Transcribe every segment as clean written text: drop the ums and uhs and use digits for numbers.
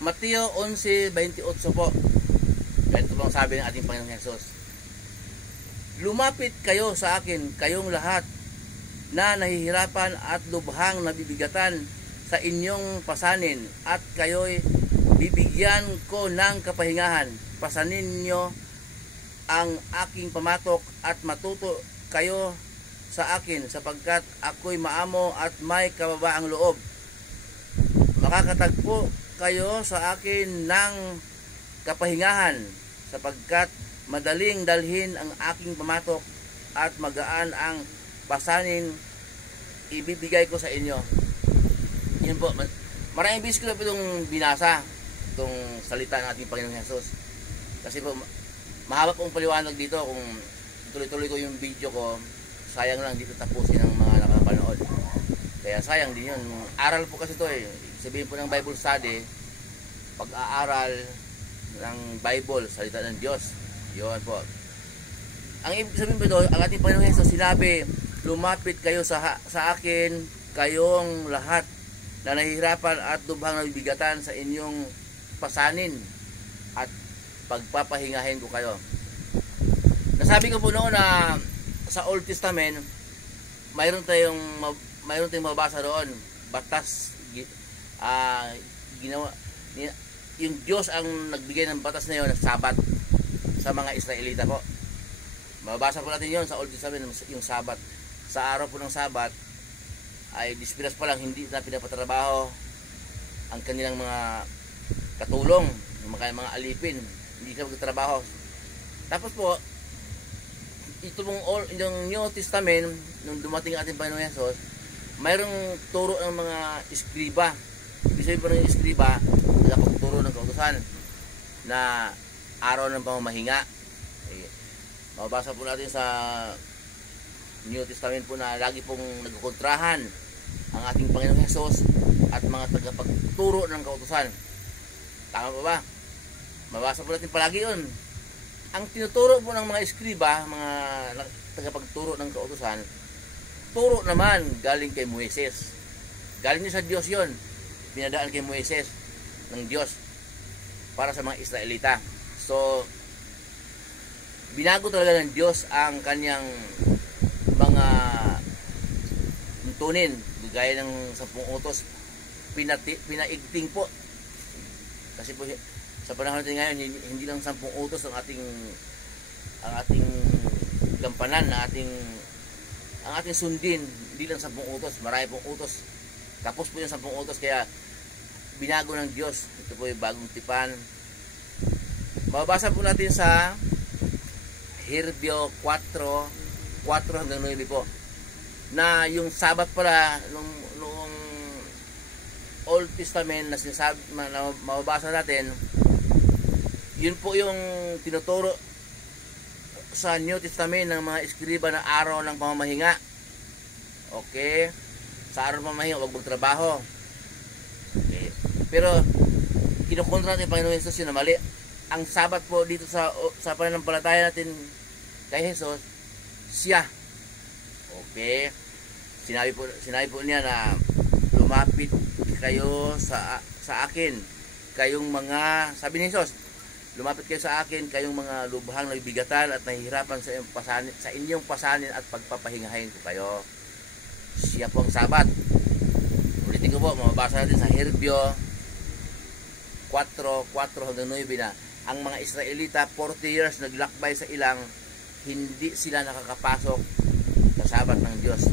Mateo 11:28 po. Ganito po ang sabi ng ating Panginoong Hesus. Lumapit kayo sa akin, kayong lahat na nahihirapan at lubhang nabibigatan sa inyong pasanin, at kayo'y bibigyan ko ng kapahingahan. Pasanin niyo ang aking pamatok at matuto kayo sa akin, sapagkat ako'y maamo at may kababaang loob. Makakatagpo kayo sa akin ng kapahingahan, sapagkat madaling dalhin ang aking pamatok at magaan ang pasanin ibibigay ko sa inyo. Yun po, maraming beses ko na po itong binasa, itong salita ng ating Panginoong Hesus. Kasi po, mahaba pong paliwanag dito. Kung tuloy-tuloy ko yung video ko, sayang lang dito tapusin ang mga nakapanood. Kaya sayang din yun. Aral po kasi ito eh. Sabihin po ng Bible study, pag-aaral ng Bible, salita ng Diyos. Yun po. Ang ibig sabihin po ito, ang ating Panginoong Hesus sinabi, lumapit kayo sa akin, kayong lahat na nahihirapan at lubhang nabibigatan sa inyong pasanin, at pagpapahingahin ko kayo. Nasabi ko po noon na sa Old Testament, mayroon tayong mababasa doon, batas, ginawa, yung Diyos ang nagbigay ng batas na yun, Sabat, sa mga Israelita po. Mababasa po natin yun sa Old Testament, yung Sabat. Sa araw po ng Sabat, ay dispiras pa lang, hindi na pinapatrabaho ang kanilang mga katulong, yung mga alipin, hindi sila magtatrabaho. Tapos po, ito pong yung New Testament, nung dumating ating Panginoon Hesus, mayroong turo ng mga eskriba. Ibig sabihin po ng eskriba, nagpagturo ng kautusan na araw ng pamamahinga. Mababasa po natin sa New Testament po na lagi pong nagkukontrahan ang ating Panginoong Hesus at mga tagapagturo ng kautusan. Tama po ba? Mababasa po natin palagi yun. Ang tinuturo po ng mga eskriba, mga tagapagturo ng kautusan, turo naman galing kay Moises. Galing niya sa Diyos yun. Pinadaan kay Moises ng Diyos para sa mga Israelita. So, binago talaga ng Diyos ang kanyang mga tuntunin, gaya ng 10 utos, pinaigting po. Kasi po sa panahon natin ngayon, hindi lang 10 utos ang ating gampanan, ang ating sundin. Hindi lang 10 utos, marami pong utos. Tapos po yung 10 utos, kaya binago ng Diyos. Ito po yung bagong tipan. Mababasa po natin sa Herbio 4 hanggang 9 po, na yung Sabat pala noong Old Testament na sinasabi, na mababasa natin, yun po yung tinuturo sa New Testament ng mga eskriba na araw ng pamamahinga. Okay? Sa araw ng pamamahinga, huwag magtrabaho. Okay. Pero kinukontra natin yung Panginoon Hesus yun na mali. Ang Sabat po dito sa pananampalataya natin kay Hesus, siya. Okay? Sinabi po niya na lumapit kayo sa akin, kayong mga, sabi ni Hesus, lumapit kayo sa akin, kayong mga lubhang nabibigatan at nahihirapan sa inyong pasanin at pagpapahingahin ko kayo. Siya po ang Sabat. Ulitin ko po, mababasa natin sa Herbio 4 hanggang 9 na ang mga Israelita 40 years naglakbay sa ilang, hindi sila nakakapasok sa Sabat ng Diyos.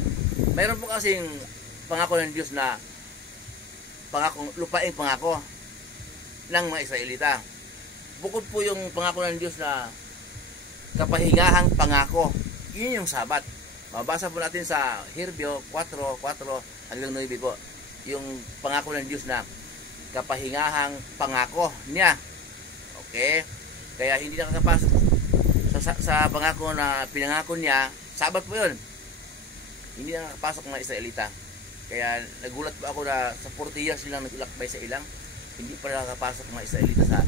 Mayroon po kasing pangako ng Diyos na lupaing pangako ng mga Israelita. Bukod po yung pangako ng Diyos na kapahingahang pangako, yun yung Sabat. Mabasa po natin sa Herbio 4 hanggang 9 po, yung pangako ng Diyos na kapahingahang pangako niya. Okay? Kaya hindi nakakapasok sa pangako na pinangako niya. Sabat po yun. Hindi nakakapasok mga Israelita. Kaya nagulat po ako na sa 40 years silang nagulakbay sa ilang, hindi pa nakakapasok mga Israelita sa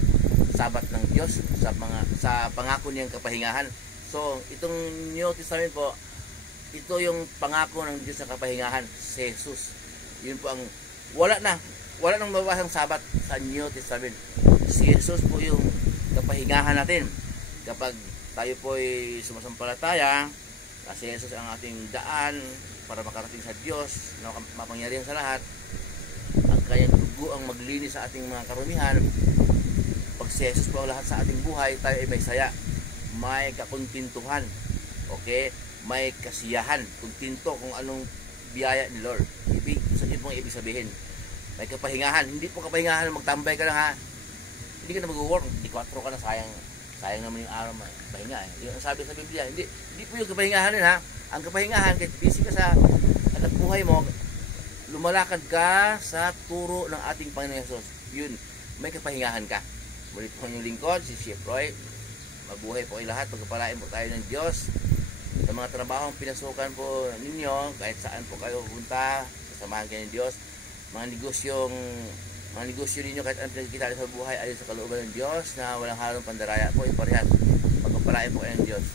Sabat ng Diyos, sa pangako niyang kapahingahan. So, itong New Testament po, ito yung pangako ng Diyos sa kapahingahan, si Jesus. Yun po ang wala na. wala nang mababasang sabat sa New Testament. Si Jesus po yung kapahingahan natin. Kapag tayo po ay sumasampalataya, kasi Jesus ang ating daan para makarating sa Diyos na mapangyarihan sa lahat, ang kanyang dugo ang maglinis sa ating mga karumihan. Pag si Jesus po ang lahat sa ating buhay, tayo ay may saya, may kakuntintuhan, okay? May kasiyahan, kuntinto kung anong biyaya ni Lord. Ibig sabihin, may kapahingahan. Hindi po kapahingahan magtambay ka lang ha. Hindi ka na mag-work, di 4 ka na, sayang naman yung araw, pahinga eh. Yung sabi sa Biblia, hindi po yung kapahingahan yun ha. Ang kapahingahan, kahit busy ka sa anak buhay mo, lumalakad ka sa turo ng ating Panginoon Jesus. Yun, may kapahingahan ka. Mulit po yung lingkod, si Chef Roy. Mabuhay po kayo lahat, pagkapalain po tayo ng Diyos. Sa mga trabahong pinasukan po ninyo, kahit saan po kayo pupunta, sasamahan kayo ng Diyos. Mga negosyo ninyo, kahit anong pinagkita sa buhay, ayon sa kalooban ng Diyos, na walang halong pandaraya po, yung parehas. Pagkapalain po kayo ng Diyos.